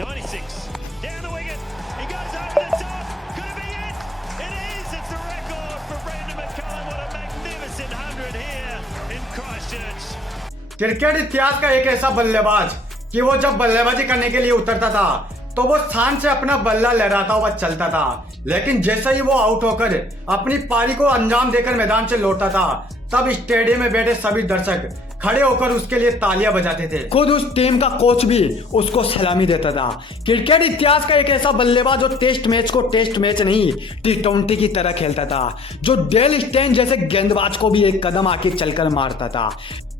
96 down the wicket. He goes over the top. Could it be it? It is. It's the record for Brendon McCullum. What a magnificent 100 here in Christchurch. Cricket इतिहास का एक ऐसा बल्लेबाज कि वो जब बल्लेबाजी करने के लिए उतरता था तो वो स्थान से अपना बल्ला लहराता हुआ चलता था, लेकिन जैसे ही वो आउट होकर अपनी पारी को अंजाम देकर मैदान से लौटता था तब स्टेडियम में बैठे सभी दर्शक खड़े होकर उसके लिए तालियां बजाते थे। खुद उस टीम का कोच भी उसको सलामी देता था। क्रिकेट इतिहास का एक ऐसा बल्लेबाज जो टेस्ट मैच को टेस्ट मैच नहीं T20 की तरह खेलता था, जो डेल स्टेन जैसे गेंदबाज को भी एक कदम आगे चलकर मारता था।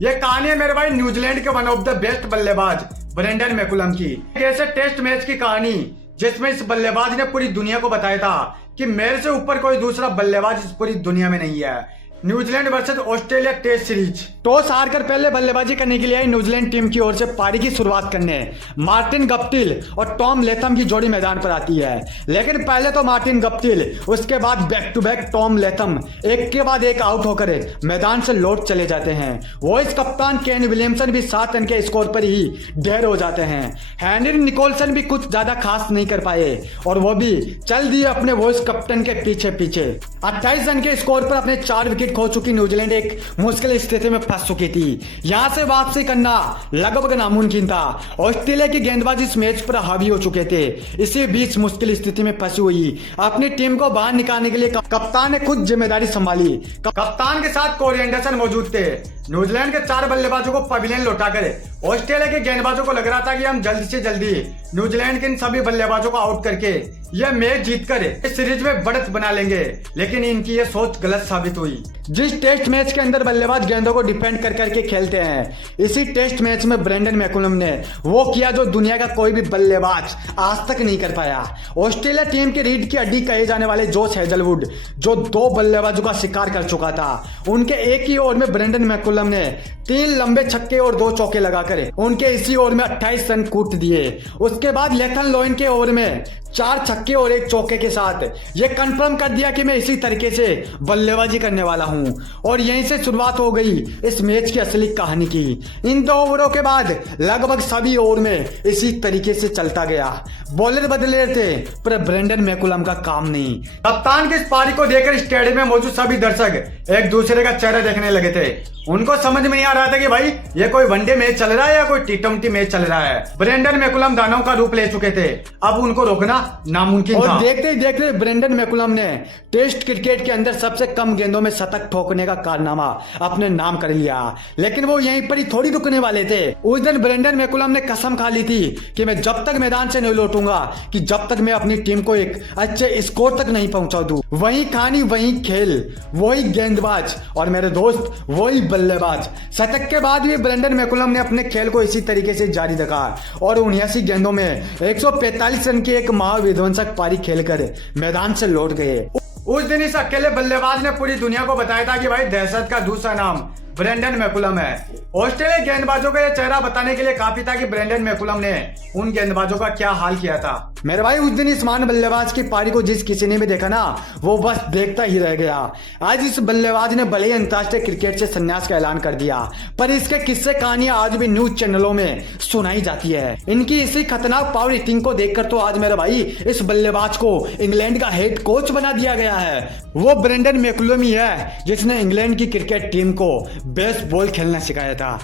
ये कहानी है मेरे भाई न्यूजीलैंड के वन ऑफ द बेस्ट बल्लेबाज ब्रेंडन मैकुलम की। ऐसे टेस्ट मैच की कहानी जिसमें इस बल्लेबाज ने पूरी दुनिया को बताया था कि मेरे से ऊपर कोई दूसरा बल्लेबाज इस पूरी दुनिया में नहीं है। New Zealand versus Australia test series toss हारकर पहले बल्लेबाजी करने के लिए आई न्यूजीलैंड टीम की ओर से पारी की शुरुआत करने मार्टिन गप्टिल और टॉम लेथम की जोड़ी मैदान पर आती है, लेकिन पहले तो मार्टिन गप्टिल, उसके बाद back to back Tom Latham एक के बाद एक आउट होकर मैदान से लौट चले जाते हैं। वॉइस कप्तान केन विलियमसन भी 7 रन के स्कोर पर ही ढेर हो जाते हैं। हेनरी निकोलसन भी कुछ ज्यादा खास नहीं कर पाए और वो भी चल दिए अपने वॉइस कप्तान के पीछे पीछे। 28 रन के स्कोर पर अपने 4 विकेट खो चुकी न्यूजीलैंड एक मुश्किल स्थिति में फंस चुकी थी। यहां से वापसी करना लगभग नामुमकिन था। ऑस्ट्रेलिया की गेंदबाजी इस मैच पर हावी हो चुके थे। इसी बीच मुश्किल स्थिति में फंसी हुई अपनी टीम को बाहर निकालने के लिए कप्तान ने खुद जिम्मेदारी संभाली। कप्तान के साथ कोरी एंडरसन मौजूद थे। न्यूजीलैंड के 4 बल्लेबाजों को पवेलियन लौटाकर ऑस्ट्रेलिया के गेंदबाजों को लग रहा था कि हम जल्दी से जल्दी न्यूजीलैंड के इन सभी बल्लेबाजों को आउट करके यह मैच जीतकर इस सीरीज में बढ़त बना लेंगे, लेकिन इनकी यह सोच गलत साबित हुई। जिस टेस्ट मैच के अंदर बल्लेबाज गेंदों को डिफेंड कर करके खेलते हैं, इसी टेस्ट मैच में ब्रेंडन मैकुलम ने वो किया जो दुनिया का कोई भी बल्लेबाज आज तक नहीं कर पाया। ऑस्ट्रेलिया टीम के रीढ़ की हड्डी कहे जाने वाले जोश हेजलवुड, जो 2 बल्लेबाजों का शिकार कर चुका था, उनके एक ही ओवर में ब्रेंडन मैकुलम ने 3 लंबे छक्के और 2 चौके लगाकर उनके इसी ओवर में 28 रन कूट दिए। उसके बाद लेथन लोइन के ओवर में 4 छक्के और 1 चौके के साथ ये कंफर्म कर दिया कि मैं इसी तरीके से बल्लेबाजी करने वाला हूं, और यहीं से शुरुआत हो गई इस मैच की असली कहानी की। इन 2 ओवरों के बाद लगभग सभी ओवर में इसी तरीके से चलता गया। बॉलर बदले थे पर ब्रेंडन मैकुलम का काम नहीं। कप्तान की इस पारी को देखकर स्टेडियम में मौजूद सभी दर्शक एक दूसरे का चेहरा देखने लगे थे। उनको समझ में नहीं आ रहा था कि भाई ये कोई वनडे मैच चल रहा है या कोई T20 मैच चल रहा है। ब्रेंडन मैकुलम दानव का रूप ले चुके थे, अब उनको रोकना नामुमकिन था। और देखते ही देखते ब्रेंडन मैकुलम ने टेस्ट क्रिकेट के अंदर सबसे कम गेंदों में शतक ठोकने का कारनामा अपने नाम कर लिया, लेकिन वो यहीं पर ही थोड़ी रुकने वाले थे। उस दिन ब्रेंडन मैकुलम ने कसम खा ली थी कि मैं जब तक मैदान से नहीं लौटूंगा, कि जब तक मैं अपनी टीम को एक अच्छे स्कोर तक नहीं पहुंचा दूं। वही कहानी, वही खेल, वही गेंदबाज और मेरे दोस्त वही बल्लेबाज। शतक के बाद भी ब्रेंडन मैकुलम ने अपने खेल को इसी तरीके से जारी रखा और 79 गेंदों में 145 रन की एक महाविध्वंसक पारी खेलकर मैदान से लौट गए। उस दिन इस अकेले बल्लेबाज ने पूरी दुनिया को बताया था कि भाई दहशत का दूसरा नाम ब्रेंडन मैकुलम है। ऑस्ट्रेलिया गेंदबाजों का यह चेहरा बताने के लिए काफी था कि ब्रेंडन मैकुलम ने उन गेंदबाजों का क्या हाल किया था। मेरे भाई उस दिन इस महान बल्लेबाज की पारी को जिस किसी ने भी देखा ना, वो बस देखता ही रह गया। आज इस बल्लेबाज ने भले ही अंतर्राष्ट्रीय क्रिकेट से संन्यास का ऐलान कर दिया, पर इसके किस्से कहानियां आज भी न्यूज चैनलों में सुनाई जाती है। इनकी इसी खतरनाक पावर हिटिंग को देखकर तो आज मेरे भाई इस बल्लेबाज को इंग्लैंड का हेड कोच बना दिया गया है। वो ब्रेंडन मैकुलम ही है जिसने इंग्लैंड की क्रिकेट टीम को बेसबॉल खेलना सिखाया था।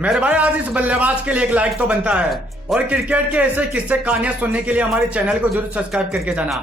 मेरे भाई आज इस बल्लेबाज के लिए एक लाइक तो बनता है, और क्रिकेट के ऐसे किस्से कहानियां सुनने के लिए हमारे चैनल को जरूर सब्सक्राइब करके जाना।